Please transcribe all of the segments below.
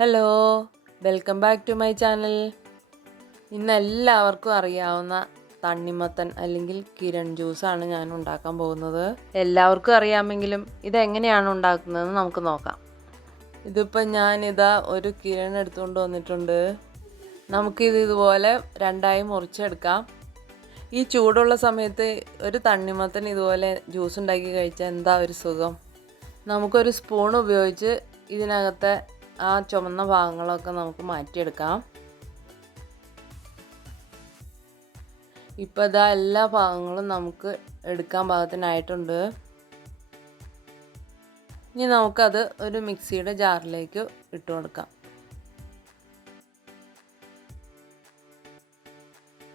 Hello welcome back to my channel ഇന്ന് എല്ലാവർക്കും അറിയാവുന്ന തണ്ണിമത്തൻ അല്ലെങ്കിൽ കിരൺ ജ്യൂസാണ് ഞാൻ ഉണ്ടാക്കാൻ പോകുന്നത്. എല്ലാവർക്കും അറിയാമെങ്കിലും ഇതെങ്ങനെയാണ് ഉണ്ടാക്കുന്നതെന്ന് നമുക്ക് നോക്കാം. ഇതിപ്പോൾ ഞാനിതാ ഒരു കിരൺ എടുത്തുകൊണ്ട് വന്നിട്ടുണ്ട്. നമുക്കിത് ഇതുപോലെ രണ്ടായി മുറിച്ചെടുക്കാം. ഈ ചൂടുള്ള സമയത്ത് ഒരു തണ്ണിമത്തൻ ഇതുപോലെ ജ്യൂസ് ഉണ്ടാക്കി കഴിച്ചാൽ എന്താ ഒരു സുഖം? നമുക്കൊരു സ്പൂൺ ഉപയോഗിച്ച് ഇതിനകത്തെ ആ ചുമന്ന ഭാഗങ്ങളൊക്കെ നമുക്ക് മാറ്റിയെടുക്കാം. ഇപ്പോൾ ഇതാ എല്ലാ ഭാഗങ്ങളും നമുക്ക് എടുക്കാൻ പാകത്തിനായിട്ടുണ്ട്. ഇനി നമുക്കത് ഒരു മിക്സിയുടെ ജാറിലേക്ക് ഇട്ട് കൊടുക്കാം.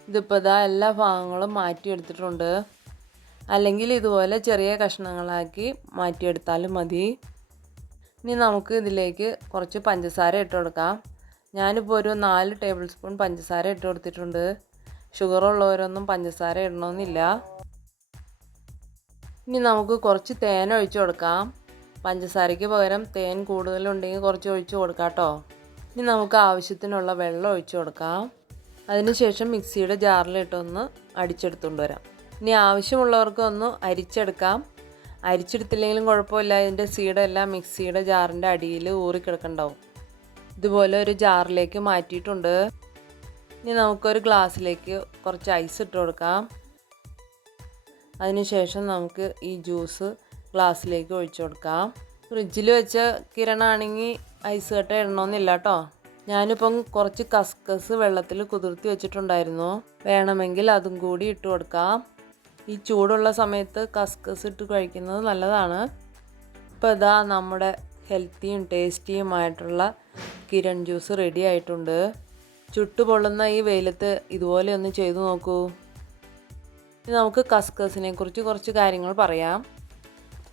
ഇതിപ്പോൾ ഇതാ എല്ലാ ഭാഗങ്ങളും മാറ്റിയെടുത്തിട്ടുണ്ട്. അല്ലെങ്കിൽ ഇതുപോലെ ചെറിയ കഷ്ണങ്ങളാക്കി മാറ്റിയെടുത്താലും മതി. ഇനി നമുക്ക് ഇതിലേക്ക് കുറച്ച് പഞ്ചസാര ഇട്ട് കൊടുക്കാം. ഞാനിപ്പോൾ ഒരു നാല് ടേബിൾ സ്പൂൺ പഞ്ചസാര ഇട്ട് കൊടുത്തിട്ടുണ്ട്. ഷുഗർ ഉള്ളവരൊന്നും പഞ്ചസാര ഇടണമെന്നില്ല ഇനി നമുക്ക് കുറച്ച് തേൻ ഒഴിച്ചു കൊടുക്കാം. പഞ്ചസാരയ്ക്ക് പകരം തേൻ കൂടുതലുണ്ടെങ്കിൽ കുറച്ച് ഒഴിച്ച് കൊടുക്കാം കേട്ടോ. ഇനി നമുക്ക് ആവശ്യത്തിനുള്ള വെള്ളം ഒഴിച്ചു കൊടുക്കാം. അതിനുശേഷം മിക്സിയുടെ ജാറിലിട്ടൊന്ന് അടിച്ചെടുത്തുകൊണ്ട് വരാം. ഇനി ആവശ്യമുള്ളവർക്ക് ഒന്ന് അരിച്ചെടുക്കാം. അരിച്ചെടുത്തില്ലെങ്കിലും കുഴപ്പമില്ല. ഇതിന്റെ സീഡെല്ലാം മിക്സിയുടെ ജാറിന്റെ അടിയിൽ ഊറിക്കിടക്കുന്നുണ്ടാവും ഇതുപോലെ ഒരു ജാറിലേക്ക് മാറ്റിയിട്ടുണ്ട്. ഇനി നമുക്കൊരു ഗ്ലാസ്സിലേക്ക് കുറച്ച് ഐസ് ഇട്ട് കൊടുക്കാം. അതിനുശേഷം നമുക്ക് ഈ ജ്യൂസ് ഗ്ലാസ്സിലേക്ക് ഒഴിച്ചു കൊടുക്കാം. ഫ്രിഡ്ജിൽ വെച്ച കിരണാണെങ്കിൽ ഐസ് കട്ട ഇടണമെന്നില്ല കേട്ടോ. ഞാനിപ്പം കുറച്ച് കസ്കസ് വെള്ളത്തിൽ കുതിർത്തി വെച്ചിട്ടുണ്ടായിരുന്നു. വേണമെങ്കിൽ അതും കൂടി ഇട്ട് കൊടുക്കാം. ഈ ചൂടുള്ള സമയത്ത് കസ്കസ് ഇട്ട് കഴിക്കുന്നത് നല്ലതാണ്. ഇപ്പോൾ ഇതാ നമ്മുടെ ഹെൽത്തിയും ടേസ്റ്റിയുമായിട്ടുള്ള കിരൺ ജ്യൂസ് റെഡി ആയിട്ടുണ്ട്. ചുട്ടുപൊള്ളുന്ന ഈ വെയിലത്ത് ഇതുപോലെ ഒന്ന് ചെയ്തു നോക്കൂ. ഇനി നമുക്ക് കസ്കസിനെ കുറിച്ച് കുറച്ച് കാര്യങ്ങൾ പറയാം.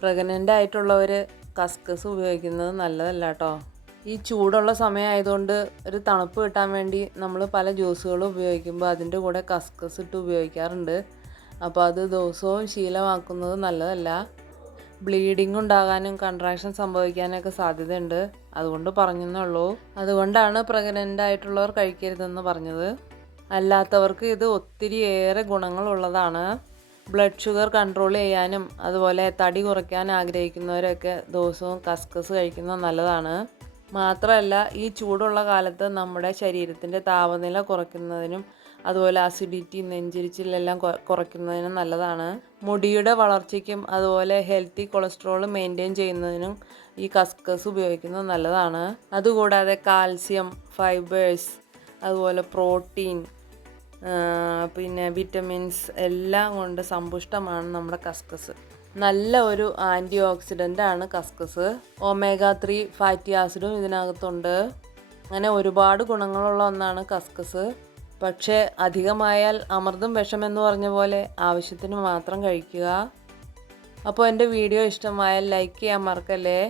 പ്രഗ്നന്റ് ആയിട്ടുള്ളവർ കസ്കസ് ഉപയോഗിക്കുന്നത് നല്ലതല്ല കേട്ടോ ഈ ചൂടുള്ള സമയമായതുകൊണ്ട് ഒരു തണുപ്പ് കിട്ടാൻ വേണ്ടി നമ്മൾ പല ജ്യൂസുകളും ഉപയോഗിക്കുമ്പോൾ അതിന്റെ കൂടെ കസ്കസ് ഇട്ട് ഉപയോഗിക്കാറുണ്ട്. അപ്പോൾ അത് ദിവസവും ശീലമാക്കുന്നത് നല്ലതല്ല. ബ്ലീഡിംഗ് ഉണ്ടാകാനും കൺട്രാക്ഷൻ സംഭവിക്കാനൊക്കെ സാധ്യതയുണ്ട്. അതുകൊണ്ട് പറഞ്ഞെന്നുള്ളൂ അതുകൊണ്ടാണ് പ്രഗ്നന്റ് ആയിട്ടുള്ളവർ കഴിക്കരുതെന്ന് പറഞ്ഞത്. അല്ലാത്തവർക്ക് ഇത് ഒത്തിരി ഏറെ ഗുണങ്ങളുള്ളതാണ്. ബ്ലഡ് ഷുഗർ കൺട്രോൾ ചെയ്യാനും അതുപോലെ തടി കുറയ്ക്കാൻ ആഗ്രഹിക്കുന്നവരൊക്കെ ദിവസവും കസ്കസ് കഴിക്കുന്നത് നല്ലതാണ്. മാത്രമല്ല ഈ ചൂടുള്ള കാലത്ത് നമ്മുടെ ശരീരത്തിന്റെ താപനില കുറയ്ക്കുന്നതിനും അതുപോലെ അസിഡിറ്റി നെഞ്ചിരിച്ചിലെല്ലാം കുറയ്ക്കുന്നതിനും നല്ലതാണ്. മുടിയുടെ വളർച്ചയ്ക്കും അതുപോലെ ഹെൽത്തി കൊളസ്ട്രോൾ മെയിന്റെയിൻ ചെയ്യുന്നതിനും ഈ കസ്കസ് ഉപയോഗിക്കുന്നത് നല്ലതാണ്. അതുകൂടാതെ കാൽസ്യം ഫൈബേഴ്സ് അതുപോലെ പ്രോട്ടീൻ പിന്നെ വിറ്റമിൻസ് എല്ലാം കൊണ്ട് സമ്പുഷ്ടമാണ് നമ്മുടെ കസ്കസ് നല്ല ഒരു ആന്റി ഓക്സിഡന്റ് ആണ് കസ്കസ് ഒമേഗ ത്രീ ഫാറ്റി ആസിഡും ഇതിനകത്തുണ്ട്. അങ്ങനെ ഒരുപാട് ഗുണങ്ങളുള്ള ഒന്നാണ് കസ്കസ് പക്ഷേ അധികമായാൽ അമൃതും വിഷമെന്ന് പറഞ്ഞ പോലെ ആവശ്യത്തിന് മാത്രം കഴിക്കുക. അപ്പോൾ എന്റെ വീഡിയോ ഇഷ്ടമായാൽ ലൈക്ക് ചെയ്യാൻ മറക്കല്ലേ?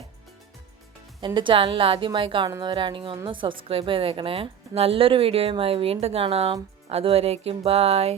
എന്റെ ചാനൽ ആദ്യമായി കാണുന്നവരാണെങ്കിൽ ഒന്ന് സബ്സ്ക്രൈബ് ചെയ്തേക്കണേ. നല്ലൊരു വീഡിയോയുമായി വീണ്ടും കാണാം. അതുവരേക്കും ബായ്.